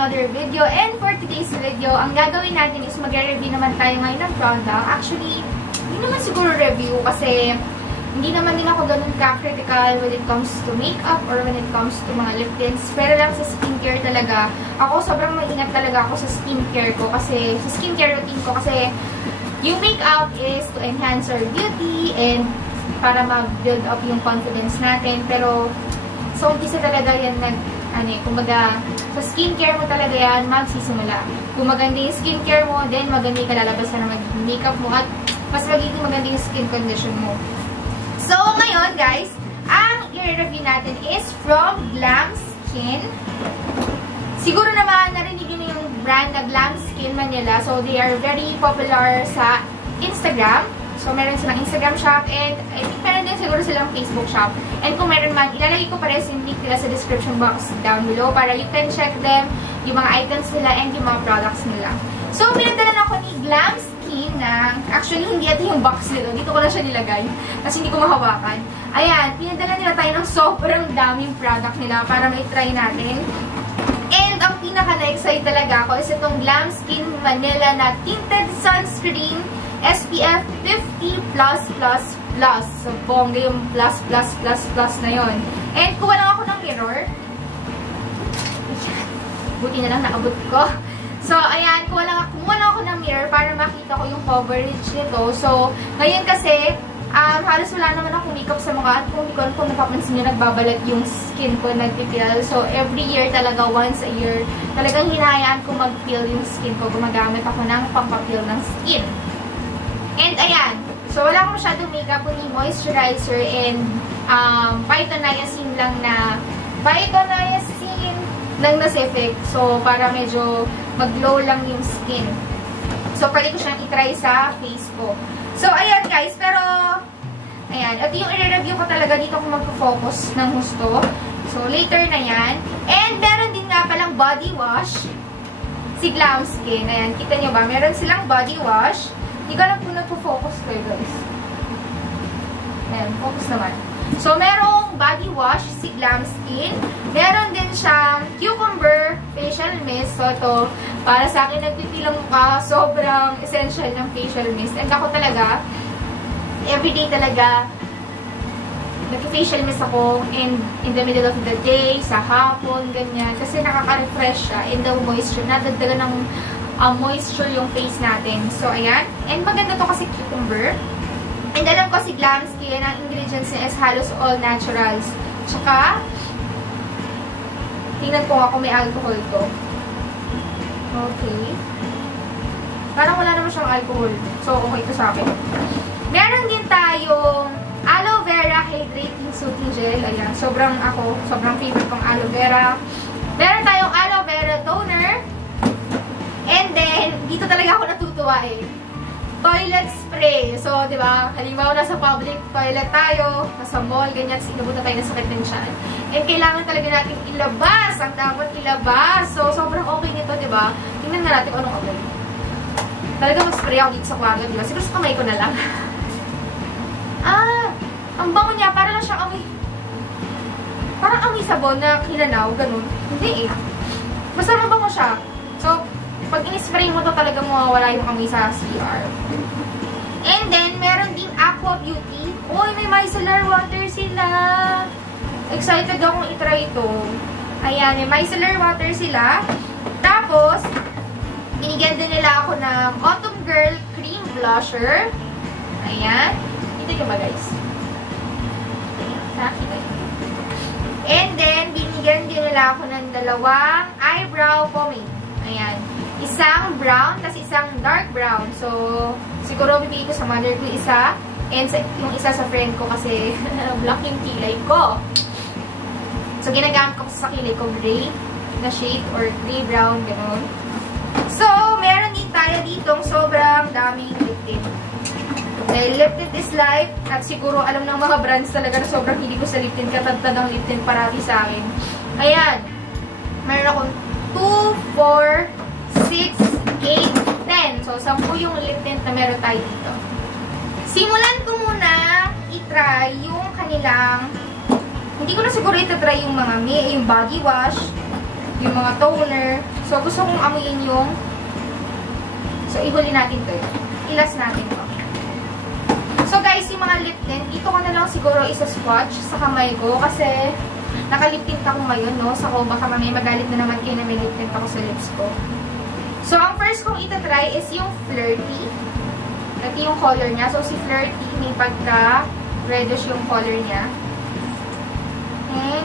another video. And for today's video, ang gagawin natin is magre-review naman tayo ngayon ng product. Actually, hindi naman siguro review kasi hindi naman din ako ganun ka-critical when it comes to makeup or when it comes to mga lip tints. Pero lang sa skincare talaga, ako sobrang maingat talaga ako sa skincare ko kasi sa skincare routine ko kasi yung makeup is to enhance our beauty and para mag-build up yung confidence natin. Pero so umpisa talaga yan kumbaga, sa skincare mo talaga yan, magsisimula. Kung maganda yung skincare mo, then maganda yung kalalabas na magiging makeup mo at mas magiging maganda yung skin condition mo. So, ngayon guys, ang i-review natin is from Glam Skin. Siguro naman, narinig nyo yung brand na Glam Skin Manila. So, they are very popular sa Instagram. So, meron silang Instagram shop and I think meron din siguro silang Facebook shop. And kung meron man, ilalagay ko pares yung link nila sa description box down below para you can check them, yung mga items nila and yung mga products nila. So, pinadalan ako ni Glam Skin na, actually, hindi ito yung box nila. Dito ko na siya nilagay kasi hindi ko mahawakan. Ayan, pinadala nila tayo ng sobrang daming product nila para may try natin. And ang pinaka-na-excite talaga ako is itong Glam Skin Manila na Tinted Sunscreen SPF 50++++. So, bongga yung plus na yun. And kuha lang ako ng mirror. Buti na lang naabot ko. So, ayan, kuha lang ako ng mirror para makita ko yung coverage nito. So, ngayon kasi, halos wala naman akong makeup sa mukha. At kung napapansin nyo, nagbabalat yung skin ko, nagpipil. So, every year talaga, once a year, talagang hinahayaan ko mag-peel yung skin ko. Gumagamit ako ng pampapil ng skin. And ayan, so wala akong masyadong makeup, kundi moisturizer and Phytoniacin lang na effect. So, para medyo mag-glow lang yung skin. So, pwede ko siyang itry sa face ko. So, ayan guys, pero ayan, at yung i-review ko talaga dito kung mag-focus ng husto. So, later na yan. And meron din nga palang body wash si Glam Skin. Ayan, kita nyo ba? Meron silang body wash. Hindi ko alam kung nagpo-focus kayo, guys. Ayan, focus naman. So, merong body wash si Glam Skin. Meron din siyang cucumber facial mist. So, ito, para sa akin, nagpipilang mukha. Sobrang essential ng facial mist. And ako talaga, everyday talaga, nag-facial mist ako in the middle of the day, sa hapon, ganyan. Kasi nakaka-refresh siya. And the moisture, nadagdagan ng moisture yung face natin. So, ayan. And maganda to kasi cucumber. And alam ko si Glam Skin, ang ingredients niya is halos all naturals. Tsaka, tingnan ko nga kung may alcohol to. Okay. Parang wala naman siyang alcohol. So, okay to sa akin. Meron din tayong aloe vera hydrating soothing gel. Ayan. Sobrang favorite kong aloe vera. Meron tayong aloe vera toner. And then, dito talaga ako natutuwa eh. Toilet spray. So, di ba, halimbawa nasa public toilet tayo, nasa mall, ganyan, inabutan tayo ng sakit ng tiyan. And kailangan talaga natin ilabas ang dapat ilabas. So, sobrang okay nito, di ba? Tingnan na natin anong amoy. Talaga mag-spray ako dito sa kwarto, di ba? Siguro sa kamay ko na lang. Ang bango niya, para lang siyang amoy. Parang amoy sabon na kinanaw, ganun. Hindi eh. Basta mabango siya. So, pag in-spray mo to talagang mawawala yung amoy sa CR. And then, meron ding Aqua Beauty. Uy, may micellar water sila. Excited akong itry ito. Ayan, may micellar water sila. Tapos, binigyan din nila ako ng Autumn Girl Cream Blusher. Ayan. Ito yung ba, guys? Ayan. And then, binigyan din nila ako ng dalawang eyebrow pomade. Ayan. Isang brown, tapos isang dark brown. So, siguro bibigay ko sa mother ko isa. And yung isa sa friend ko kasi black yung kilay ko. So, ginagamit ko sa kilay ko gray na shade or gray-brown, gano'n. So, meron din tayo ditong sobrang daming lip tint. Dahil lip tint is life. At siguro alam ng mga brands talaga na sobrang hindi ko sa lip tint. Katagtad ng lip tint parati sa akin. Ayan. Meron akong 2, 4, 6, 8, 10. So, 10 yung lip tint na meron tayo dito. Simulan ko muna i-try yung kanilang, hindi ko na siguro i-try yung mga yung body wash, yung mga toner. So, gusto kong amuyin yung... So, ihuli natin to. Ilas natin to. So, guys, yung mga lip tint, dito ko na lang siguro isa-swatch sa kamay ko kasi nakalip tint ako ngayon, no? So, baka mamaya magalit na naman kayo na may lip tint ako sa lips ko. So, ang first kong itatry is yung Flirty. Ito yung color niya. So, si Flirty, may pagka-reddish yung color niya. And,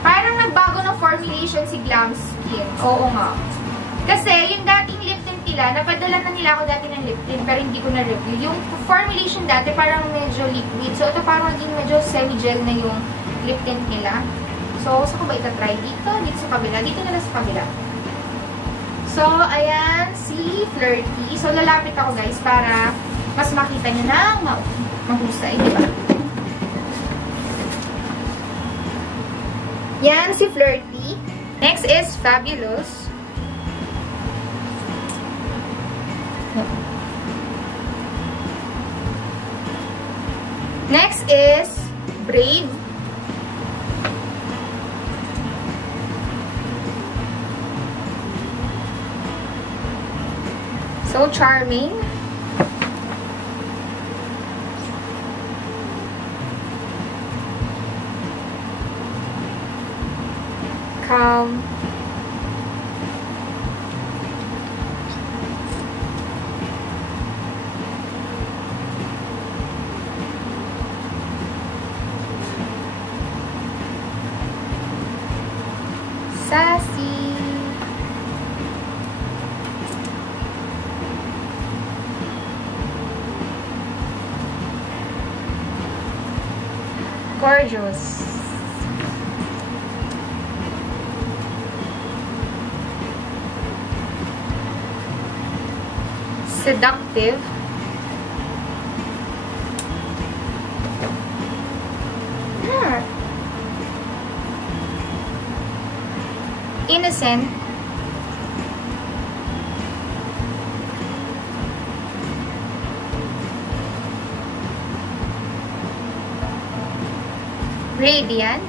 parang nagbago ng formulation si Glam Skin. Oo nga. Kasi, yung dating lip tint nila, napadala na nila ako dati ng lip tint, pero hindi ko na-review. Yung formulation dati, parang medyo liquid. So, ito parang naging medyo semi-gel na yung lip tint nila. So, saan ko ba itatry? Dito? Dito sa kabila? Dito na lang sa kabila. So, ayan, si Flirty. So, lalapit ako, guys, para mas makita nyo na mahusay, diba? Yan, si Flirty. Next is Fabulous. Next is Brave. So charming. Calm. Sassy. Gorgeous. Seductive. Innocent. Radiant.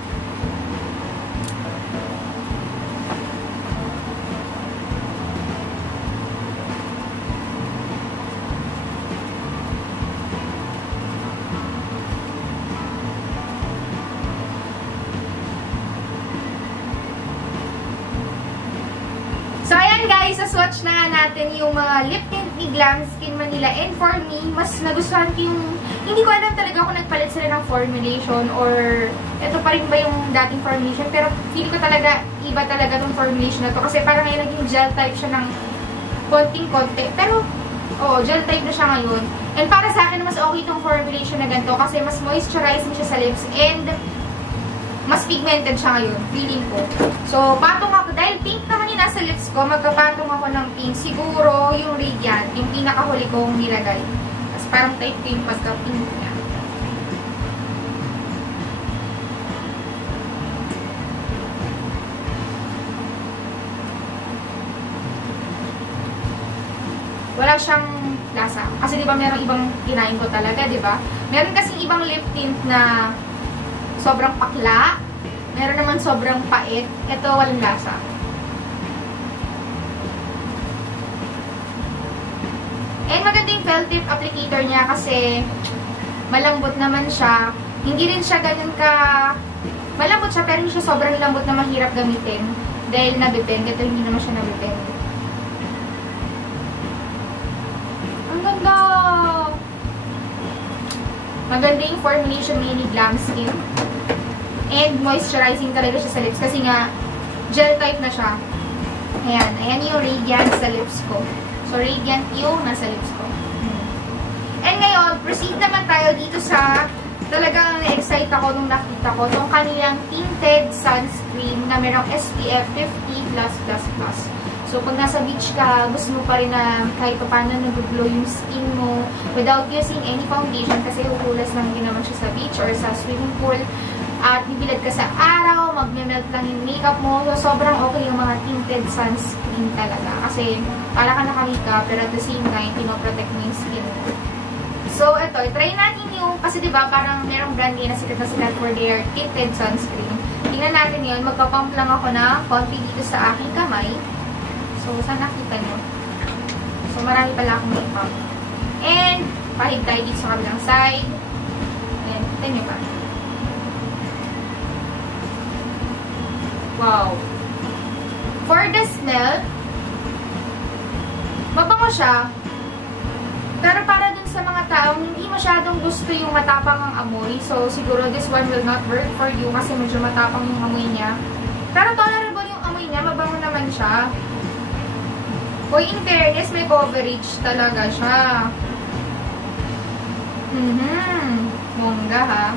So, ayan guys, sa-swatch na natin yung mga lip tint ni Glam Skin Manila. And for me, mas nagustuhan ko yung... Hindi ko alam talaga kung nagpalit sila ng formulation or ito pa rin ba yung dating formulation. Pero feel ko talaga, iba talaga tong formulation na to. Kasi parang ngayon naging gel type siya ng konting-konti. Pero, oo, gel type na siya ngayon. And para sa akin, mas okay itong formulation na ganito. Kasi mas moisturizing siya sa lips. And mas pigmented siya ngayon, feeling ko. So, patong ako. Dahil pink naman yung nasa lips ko, magkapatong ako ng pink. Siguro yung Radiant, yung pinakahuli kong nilagay. Tapos parang type ko yung pagka-pink niya. Wala siyang lasa. Kasi diba merong ibang kinain ko talaga, diba? Meron kasing ibang lip tint na sobrang pakla. Meron naman sobrang pait. Ito, walang lasa. And maganda yung felt tip applicator niya kasi malambot naman siya. Hindi rin siya ganun ka... Malambot siya pero hindi siya sobrang lambot na mahirap gamitin. Dahil nabibend. Ito hindi naman siya nabibend. Ang ganda! Maganda yung formulation ni Glam Skin. And moisturizing talaga siya sa lips kasi nga gel type na siya. Ayan. Ayan yung Radiant sa lips ko. So, Radiant yung nasa lips ko. And ngayon, proceed naman tayo dito sa talagang na-excite ako nung nakita ko itong kanilang tinted sunscreen na merong SPF 50+++. So, pag nasa beach ka, gusto mo pa rin na kahit pa paano nag-glow yung skin mo without using any foundation kasi hukulas lang din naman siya sa beach or sa swimming pool. At bibilad ka sa araw, mag-melt lang yung makeup mo. So, sobrang okay yung mga tinted sunscreen talaga. Kasi, para ka naka-makeup, pero at the same time, pinoprotect mo yung skin mo. So, ito, try natin yung, kasi diba, parang merong brand na sikat for their tinted sunscreen. Tingnan natin yun. Magpapump lang ako na konti dito sa aking kamay. So, sana nakita nyo. So, marami pala akong makeup. And, pahid tayo dito sa kabilang side. And, kita nyo ba? Wow. For the smell, mabango siya. Pero para dun sa mga taong hindi masyadong gusto yung matapang ang amoy. So, siguro this one will not work for you kasi medyo matapang yung amoy niya. Pero tolerable yung amoy niya. Mabango naman siya. Hoy, in fairness, may coverage talaga siya. Bongga, ha?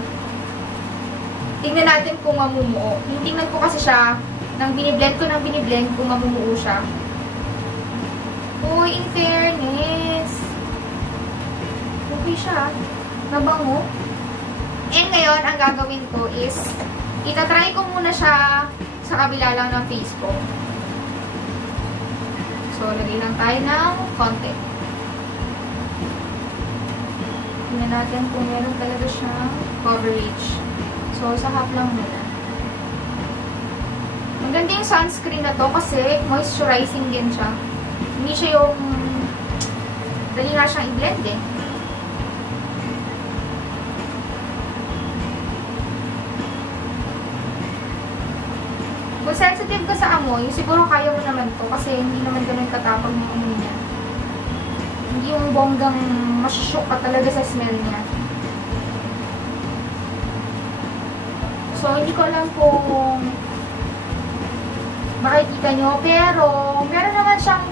Tingnan natin kung mamumuo. Tingnan ko kasi siya nang biniblend kung mamumuo siya. Hoy, in fairness. Okay siya. Mabango. And ngayon, ang gagawin ko is, itatry ko muna siya sa kabila lang ng face ko. So, lagay lang tayo ng konti. Tingnan natin kung meron talaga siyang coverage. So, sa half lang muna. Maganda yung sunscreen na to kasi moisturizing din siya. Hindi siya yung dali nga siyang i-blend eh. Kung sensitive ka sa amoy, siguro kaya mo naman to kasi hindi naman ganun katapang yung amoy niya. Hindi yung bonggang masyok ka talaga sa smell niya. So, hindi ko alam kung makikita nyo, pero meron naman siyang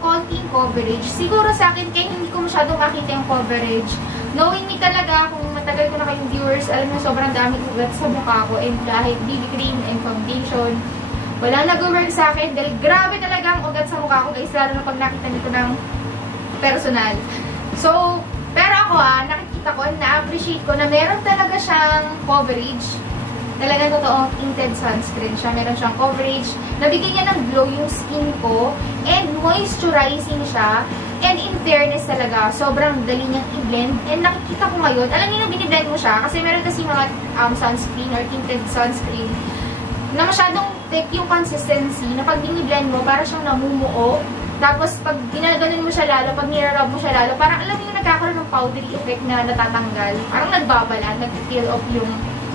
konting coverage. Siguro sa akin, kaya hindi ko masyadong makita yung coverage. Knowing me talaga, kung matagal ko na kayong viewers, alam nyo, sobrang dami ugat sa mukha ko. And kahit BB cream and foundation, walang nag-work sa akin. Dahil grabe talaga ang ugat sa mukha ko, guys. Lalo na pag nakita nito ng personal. So, pero ako nakikita ko, na-appreciate ko na meron talaga siyang coverage. Talagang totoong tinted sunscreen siya. Meron siyang coverage. Nabigyan niya ng glow yung skin ko. And moisturizing siya. And in fairness talaga, sobrang dali niyang i-blend. And nakikita ko ngayon, alam niyo na biniblend mo siya. Kasi meron kasi mga sunscreen or tinted sunscreen na masyadong thick yung consistency. Na pag biniblend mo, para siyang namumuo. Tapos pag ginaganon mo siya lalo, pag nirarab mo siya lalo, parang alam niyo nagkakaroon ng powdery effect na natatanggal. Parang nagbabalan, nag-peel off yung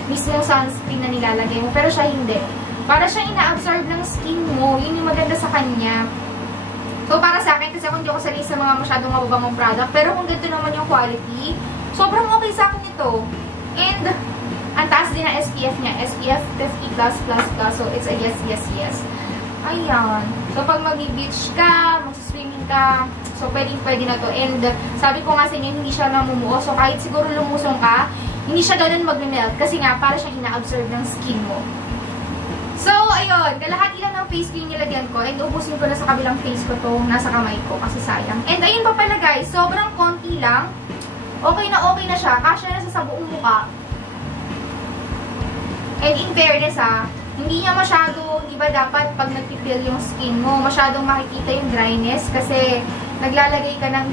mismong sunscreen na nilalagay mo. Pero siya hindi. Para siyang ina-absorb ng skin mo. Yun yung maganda sa kanya. So, para sa akin, kasi ako hindi ako sanay sa mga masyadong mababangong product. Pero kung ganito naman yung quality, sobrang okay sa akin ito. And, ang taas din ang SPF niya. SPF 50+++. So, it's a yes, yes, yes. Ayan. So, pag mag-beach ka, mag-swimming ka, so, pwede na to. And, sabi ko nga sa inyo, hindi siya namumuo. So, kahit siguro lumusong ka, hindi siya ganun mag-melt kasi nga para siyang ina-absorb ng skin mo. So, ayun. Kalahati lang ng face cream nilagyan ko and ubusin ko na sa kabilang face ko itong nasa kamay ko kasi sayang. And ayun pa pala guys, sobrang konti lang. Okay na siya. Kasya na sa buong mukha. And in fairness hindi niya masyado, di ba dapat pag nagpipil yung skin mo, masyadong makikita yung dryness kasi naglalagay ka ng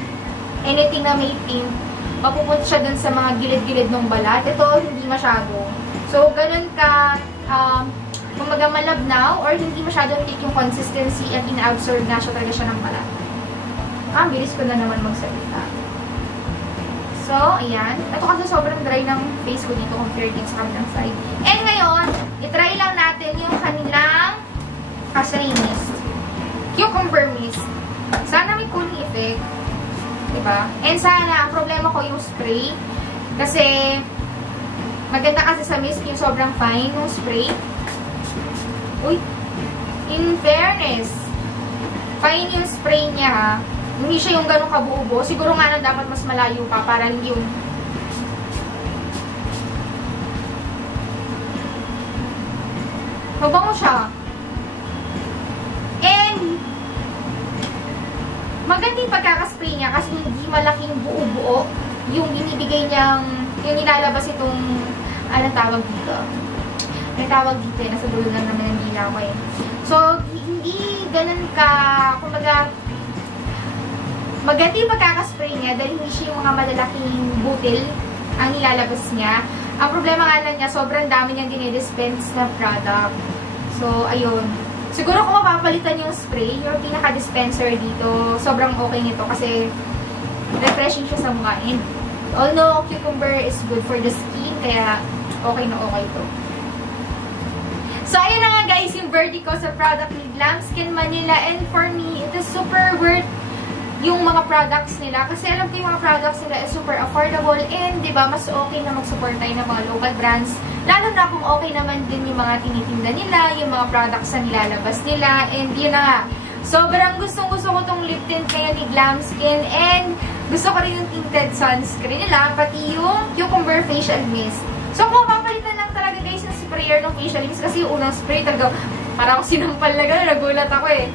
anything na may tint. Mapupunta siya dun sa mga gilid-gilid ng balat. Ito, hindi masyado. So, ganun ka, kumaga malabnaw or hindi masyadong thick yung consistency at ina-absorb na siya talaga siya ng balat. Bilis ko na naman magsalita. So, ayan. Ito kasi sobrang dry ng face ko dito compared din sa kabilang side. And ngayon, itry lang natin yung kanilang Kashay Mist. Cucumber Mist. Sana may cooling effect. Diba? And sana, ang problema ko yung spray. Kasi, maganda kasi sa mist yung sobrang fine yung spray. Uy! In fairness, fine yung spray niya Hindi siya yung ganong kabuo-buo. Siguro nga na dapat mas malayo pa para hindi yung mabango siya. And maganda yung pagkakaspray niya kasi hindi malaking buo-buo yung binibigay niyang, yung nilalabas itong, anong tawag dito? Anong tawag dito? Nasa dulo lang naman ang dila ko eh. So, hindi ganun ka, kumbaga, maganda yung pagkakaspray niya dahil hindi siya yung mga malalaking butil ang nilalabas niya. Ang problema nga lang niya, sobrang dami niyang dinidispense na product. So, ayun. Siguro kung mapapalitan yung spray, yung pinaka-dispenser dito, sobrang okay nito kasi refreshing siya sa mukha. And although cucumber is good for the skin, kaya okay na okay to. So, ayun na nga guys, yung verdict ko sa product ni Glam Skin Manila. And for me, it is super worth yung mga products nila. Kasi alam ko yung mga products nila is super affordable. And, di ba, mas okay na mag-support tayo ng mga local brands. Lalo na kung okay naman din yung mga tinitinda nila, yung mga products na nilalabas nila. And, yun na nga. Sobrang gustong-gusto ko tong lip tint ngayon ni Glam Skin. And, gusto ko rin yung tinted sunscreen nila, pati yung Cucumber Facial Mist. So, kung papalitan lang talaga guys yung sprayer ng facial mist, kasi yung unang spray talaga, parang sinampal na gano'n, nagulat ako eh.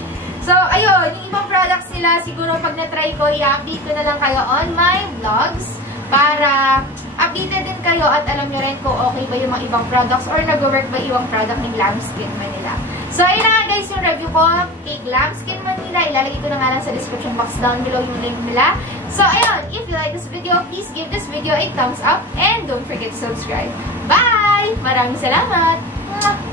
So, ayun, yung ibang products nila, siguro pag na-try ko, i-update ko na lang kayo on my vlogs para updated din kayo at alam nyo rin kung okay ba yung mga ibang products or nag-work ba yung product ng Glam Skin Manila. So, ayun na nga guys yung review ko kay Glam Skin Manila. Ilalagay ko na nga lang sa description box down below yung link nila. So, ayun, if you like this video, please give this video a thumbs up and don't forget to subscribe. Bye! Maraming salamat!